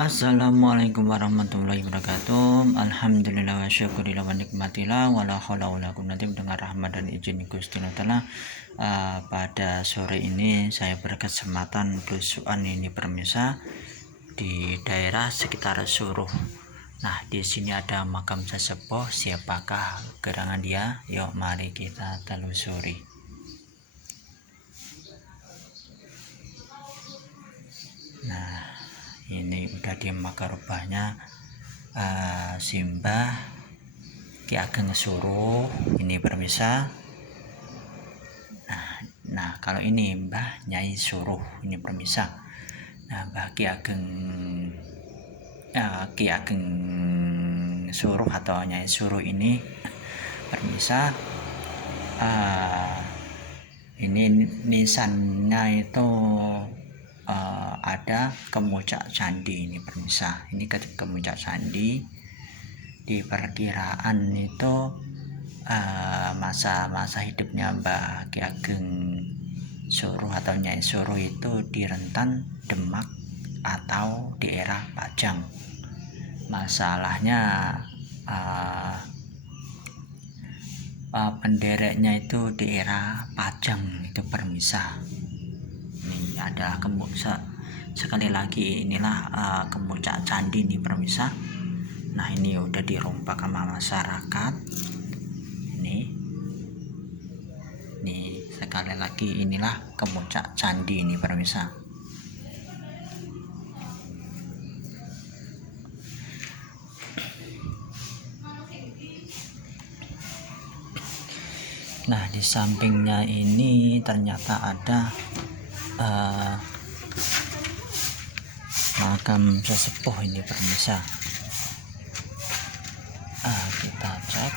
Assalamualaikum warahmatullahi wabarakatuh. Alhamdulillah wa syukurillah wa nikmatillah wa la haula wa la quwwata dengan rahmat dan izin Gusti Allah. Pada sore ini saya berkesempatan belusuan ini permisa di daerah sekitar Suruh. Nah, di sini ada makam sesepuh. Siapakah gerangan dia? Yuk mari kita telusuri. Nah, ini udah di makam rupanya Simbah Ki Ageng Suruh ini permisa. Nah, kalau ini Mbah Nyai Suruh ini permisa. Nah, Mbah Ki Ageng Suruh atau Nyai Suruh ini permisa. Ini nisannya itu ada kemuncak candi ini permisa. Ini ke kemuncak candi. Di perkiraan itu masa hidupnya Mbah Ki Ageng Suruh atau Nyai Suruh itu di rentan Demak atau di era Pajang. Masalahnya pendereknya itu di era Pajang itu permisa. Ini ada sekali lagi inilah kemuncak candi ini permisa. Nah, ini udah dirompak sama masyarakat. Ini sekali lagi inilah kemuncak candi ini permisa. Nah, di sampingnya ini ternyata ada makam sesepuh ini permisa. Kita cek.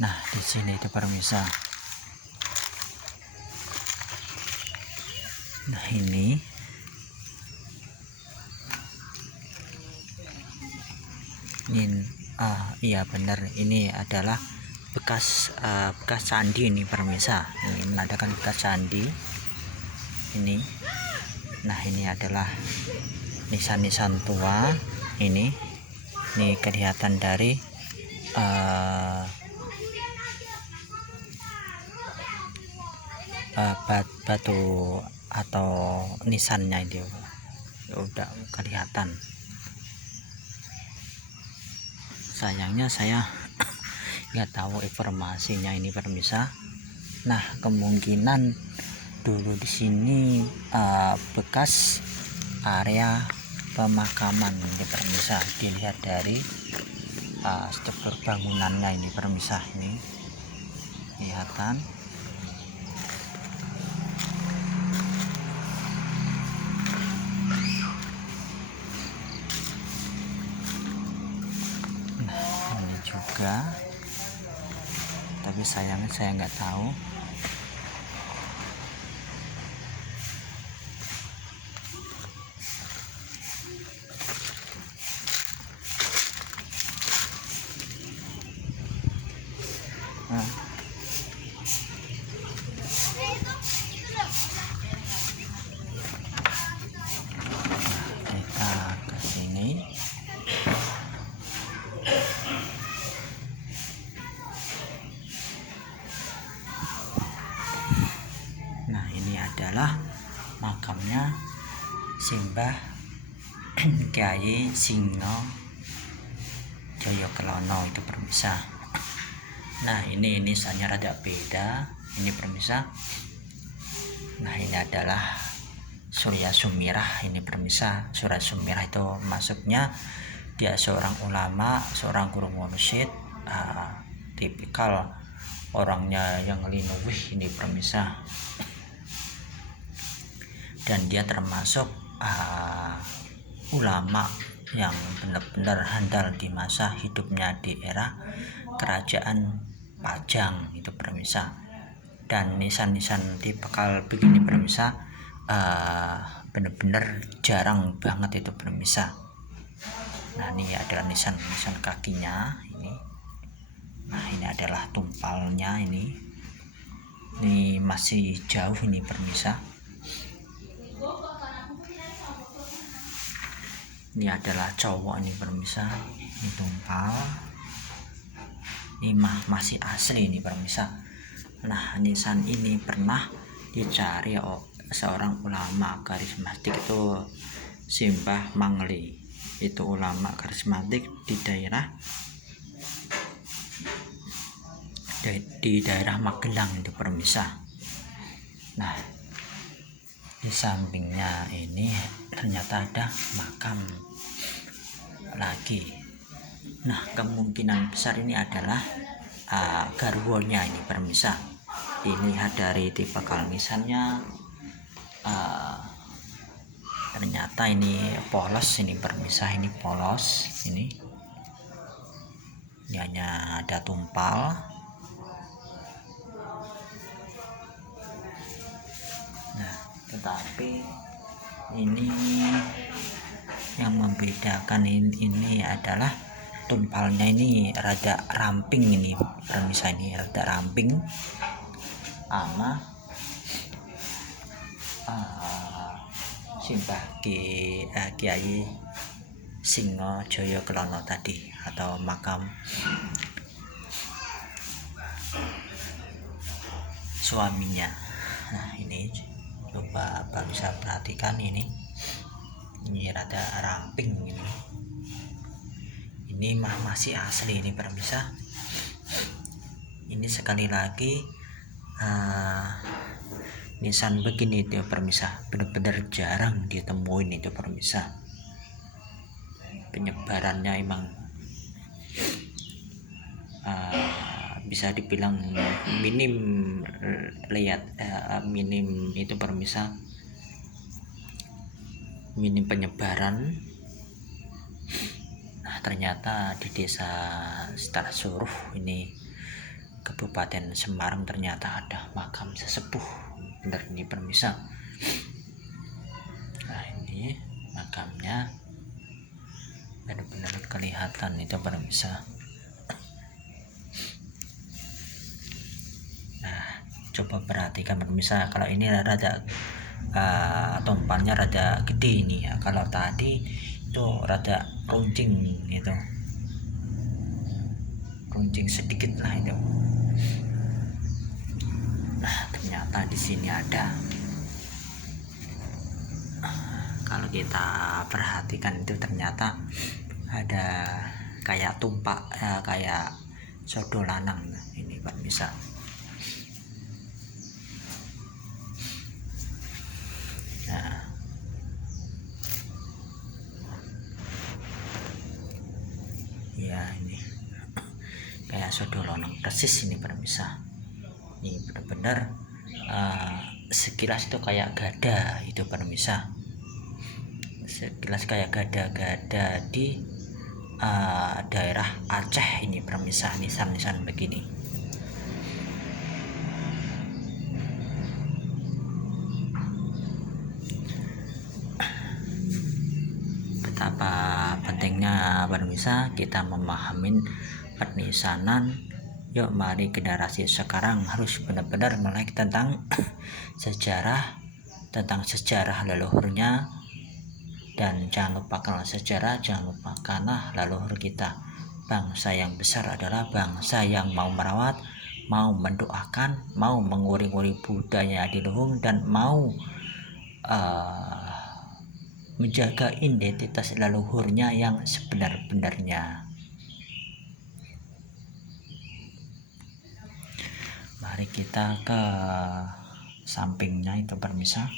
Nah, di sini itu permisa. Nah, ini iya benar, ini adalah bekas candi ini permisa. Ini menandakan bekas candi ini. Nah, ini adalah nisan-nisan tua ini kelihatan dari batu atau nisannya itu udah kelihatan. Sayangnya saya nggak tahu informasinya ini permisa. Nah, kemungkinan dulu di sini bekas area pemakaman ini permisa. Dilihat dari struktur bangunannya ini permisa. Ini kelihatan. Juga, tapi sayangnya saya nggak tahu. Kita ke sini. Nah, ini adalah makamnya Simbah Kyai Singno Joyokelono itu permisa. Nah, ini nisannya rada beda ini permisa. Nah, ini adalah Surya Sumirah ini permisa. Surya Sumirah itu masuknya dia seorang ulama, seorang guru mursyid, tipikal orangnya yang linuwih ini permisa. Dan dia termasuk ulama yang benar-benar handal di masa hidupnya di era kerajaan Pajang itu permisa. Dan nisan-nisan tipikal begini permisa benar-benar jarang banget itu permisa. Nah, ini adalah nisan kakinya ini. Nah, ini adalah tumpalnya ini masih jauh ini pemirsa. Ini adalah cowok ini pemirsa, ini tumpal, ini masih asli ini pemirsa. Nah, nisan ini pernah dicari seorang ulama karismatik, itu Simbah Mangli, itu ulama karismatik di daerah Magelang itu pemirsa. Nah, di sampingnya ini ternyata ada makam lagi. Nah, kemungkinan besar ini adalah garwonya ini pemirsa. Dilihat dari tipe kalmisannya, ternyata ini polos ini pemirsa, ini polos ini hanya ada tumpal. Nah, tetapi ini yang membedakan ini adalah tumpalnya ini rada ramping ini pemirsa, ini rada ramping sama Simbah Kiai Singo Joyo Kelono tadi, atau makam suaminya. Nah, ini coba bisa perhatikan ini rada ramping ini masih asli ini pemirsa. Ini sekali lagi nisan begini itu pemirsa, benar-benar jarang ditemuin itu pemirsa. Penyebarannya emang bisa dibilang minim, minim itu pemirsa, minim penyebaran. Nah, ternyata di desa Suruh ini Kabupaten Semarang ternyata ada makam sesepuh, benar ini pemirsa. Nah, ini makamnya benar-benar kelihatan itu pemirsa. Nah, coba perhatikan pemirsa, kalau ini rada tumpalnya rada gede ini ya, kalau tadi itu rada runcing itu, runcing sedikit lah itu. Nah, ternyata di sini ada, kalau kita perhatikan itu ternyata ada kayak tumpak, kayak sodo lanang ini pemirsa. Nah, ya ini kayak sodo lanang persis ini pemirsa. Ini benar-benar sekilas itu kayak gada itu pemirsa, sekilas kayak gada-gada di daerah Aceh ini pemirsa, nisan-nisan begini. Betapa pentingnya pemirsa kita memahami pernisanan. Yuk, mari generasi sekarang harus benar-benar melek tentang sejarah, leluhurnya, dan jangan lupakan sejarah, jangan lupakanlah leluhur kita. Bangsa yang besar adalah bangsa yang mau merawat, mau mendoakan, mau menguri-nguri budaya di luhur, dan mau menjaga identitas leluhurnya yang sebenar-benarnya. Mari kita ke sampingnya itu pemirsa.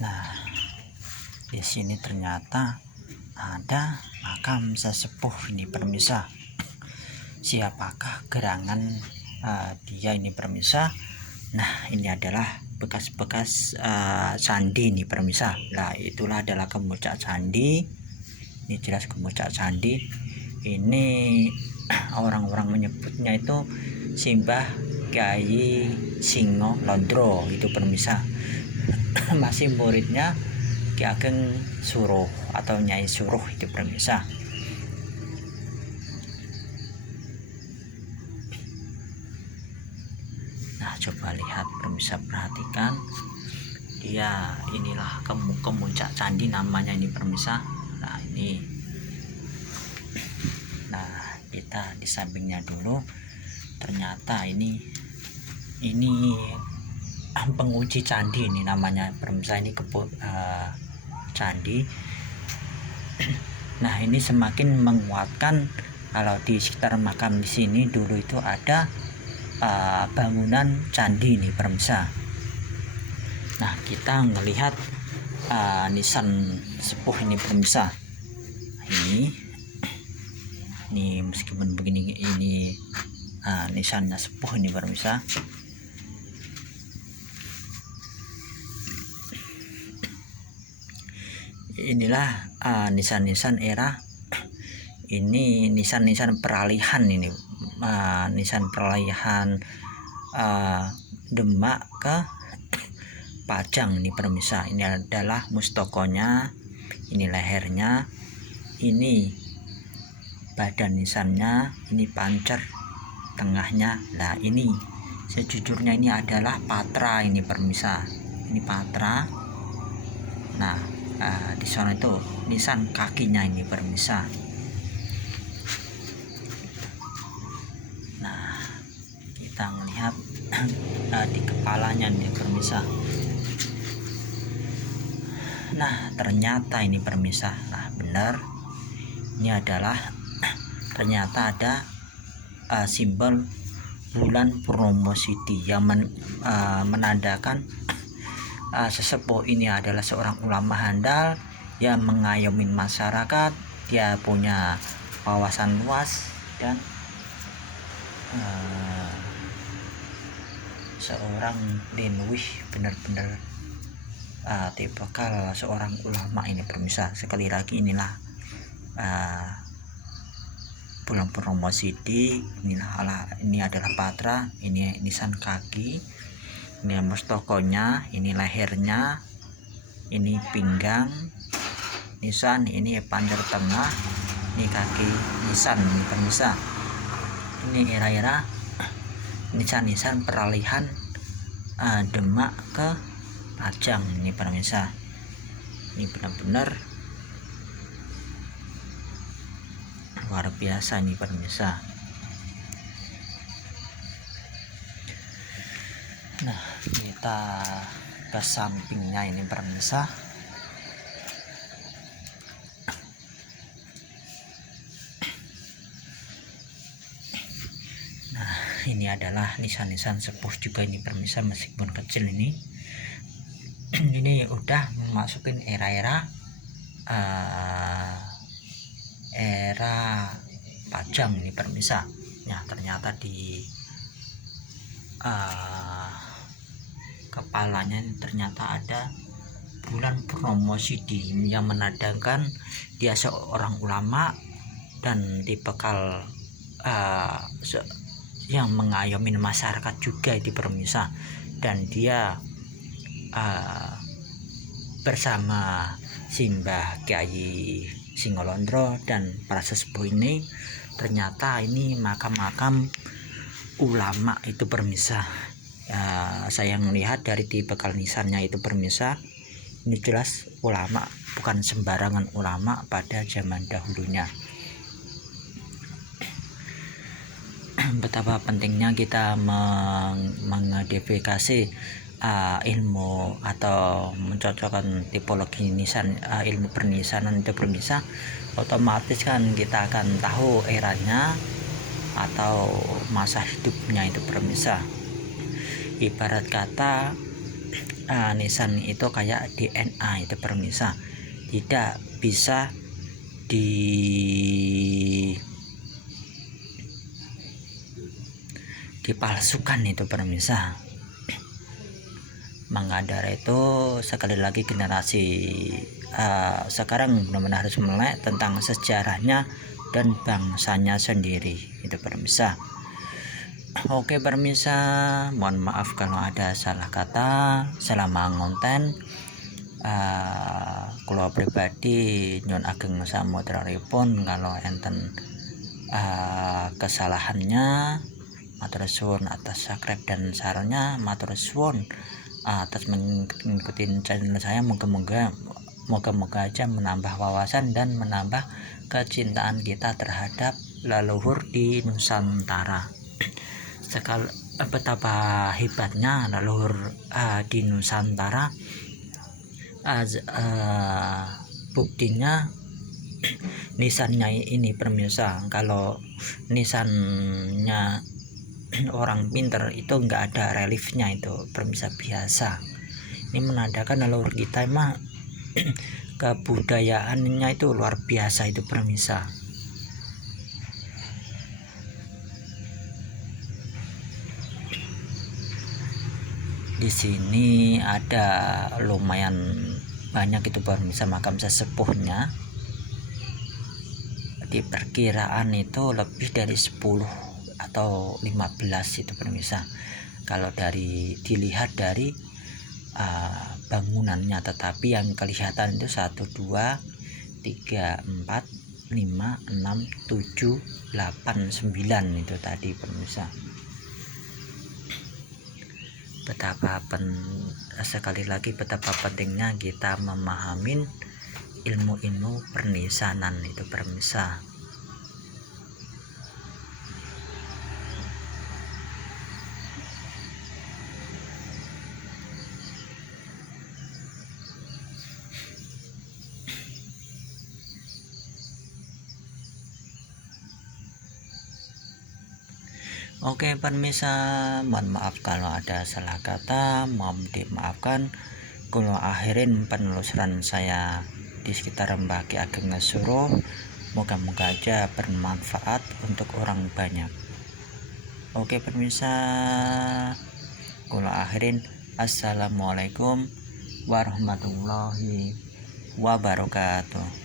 Nah, di sini ternyata ada makam sesepuh ini pemirsa. Siapakah gerangan dia ini pemirsa? Nah, ini adalah bekas-bekas candi nih permisa. Nah itulah adalah kemuncak candi. Ini jelas kemuncak candi. Ini orang-orang menyebutnya itu Simbah Kyai Singo Londro itu permisa. Masih muridnya Ki Ageng Suruh atau Nyai Suruh itu permisa. Nah coba lihat permisa, perhatikan dia, inilah kemuncak candi namanya ini permisa. Nah ini, nah kita di sampingnya dulu. Ternyata ini penguji candi ini namanya permisa, ini candi. Nah ini semakin menguatkan kalau di sekitar makam di sini dulu itu ada bangunan candi nih permisa. Nah kita melihat nisan sepuh ini permisa. Ini meskipun begini, ini nisannya sepuh ini permisa. Inilah nisan-nisan era, ini nisan-nisan peralihan ini, nisan peralihan Demak ke Pajang ini permisa. Ini adalah mustokonya, ini lehernya, ini badan nisannya, ini pancer tengahnya. Nah ini sejujurnya ini adalah patra ini permisa, ini patra. Nah di sana itu nisan kakinya ini permisa. Nah kita melihat di kepalanya nih permisa. Nah ternyata ini permisa, nah benar ini adalah ternyata ada simbol bulan Purnomo Sidi yang menandakan sesepuh ini adalah seorang ulama handal yang mengayomi masyarakat. Dia punya wawasan luas dan seorang linwih, benar-benar tipikal seorang ulama ini permisa. Sekali lagi inilah bulan Purnomo Sidi. Ini adalah patra, ini nisan kaki, ini mustokonya, ini lehernya, ini pinggang nisan, ini panjer tengah, ini kaki nisan ini permisa. Ini era-era nisan-nisan peralihan Demak ke Pajang ini permisa. Ini benar-benar luar biasa ini permisa. Nah kita ke sampingnya ini permisa. Nah ini adalah nisan-nisan sepuh juga ini permisa, meskipun kecil ini. Ini udah memasukin era-era Pajang ini permisa. Nah ternyata di kepalanya ini ternyata ada bulan Purnomo Sidi yang menandakan dia seorang ulama dan tipikal yang mengayomi masyarakat juga di permisa. Dan dia bersama Simbah Kyai Singo Londro dan para sesepuh ini, ternyata ini makam-makam ulama itu permisa. Saya melihat dari tipikal nisannya itu permisa, ini jelas ulama, bukan sembarangan ulama pada zaman dahulunya. Betapa pentingnya kita mengidentifikasi ilmu atau mencocokkan tipologi nisan, ilmu pernisanan itu permisa. Otomatis kan kita akan tahu eranya atau masa hidupnya itu permisa. Ibarat kata nisan itu kayak DNA itu permisa, tidak bisa dipalsukan itu permisa. Mangandara itu sekali lagi generasi sekarang benar-benar harus melek tentang sejarahnya dan bangsanya sendiri, itu permisa. Oke permisa, mohon maaf kalau ada salah kata selama ngonten. Kalau pribadi nyun ageng samudranipun kalau enten kesalahannya, matur suwun atas subscribe dan sarannya, matur suwun atas mengikuti channel saya. Moga-moga aja menambah wawasan dan menambah kecintaan kita terhadap leluhur di Nusantara. Betapa hebatnya leluhur di Nusantara. Buktinya nisannya ini permisa, kalau nisannya orang pinter itu enggak ada reliefnya, itu permisa biasa. Ini menandakan leluhur kita emang kebudayaannya itu luar biasa, itu permisa. Di sini ada lumayan banyak itu permisa makam sesepuhnya. Diperkiraan itu lebih dari 10 atau 15 itu permisa, kalau dilihat dari bangunannya. Tetapi yang kelihatan itu 1, 2, 3, 4, 5, 6, 7, 8, 9 itu tadi permisa. Sekali lagi betapa pentingnya kita memahamin ilmu-ilmu pernisanan, itu permisa. Oke permisa, mohon maaf kalau ada salah kata, mohon dimaafkan. Kulo akhirin penelusuran saya di sekitar Mbah Ki Ageng Suro. Moga-moga aja bermanfaat untuk orang banyak. Oke permisa, kulo akhirin. Assalamualaikum warahmatullahi wabarakatuh.